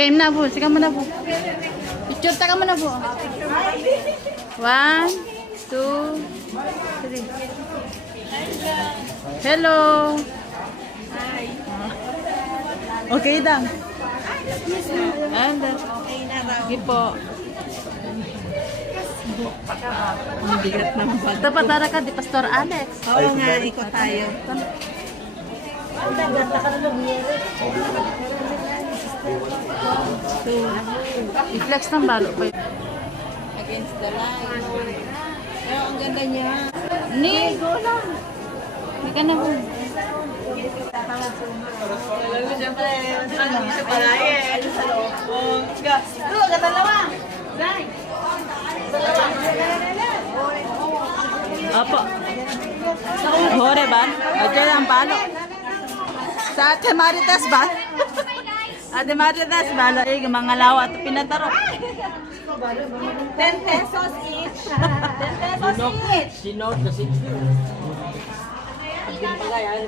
Game na po. Sige mo na po. Picture taka mo na po. 1, 2, 3. Hello. Hi. Okay daw. Anda. Sige po. Ang bigat ng bag. Dapat tara ka di Pastor Alex. Oo nga, ikot tayo. I-flex ng balo pa. Against the line. Pero ang ganda niya. Ni, go lang. Hindi ka na po. Siyempre, sa palaye. Sa loob. Ito, katalawa. Zay. Opo. Hore ba? Ojo ang palo. Sa Ate Maritas ba? Ate Maritas ba? Mga lawa at pinatarok. 10 pesos each. 10 pesos each. Sinod kasi. Pagkin pala yan,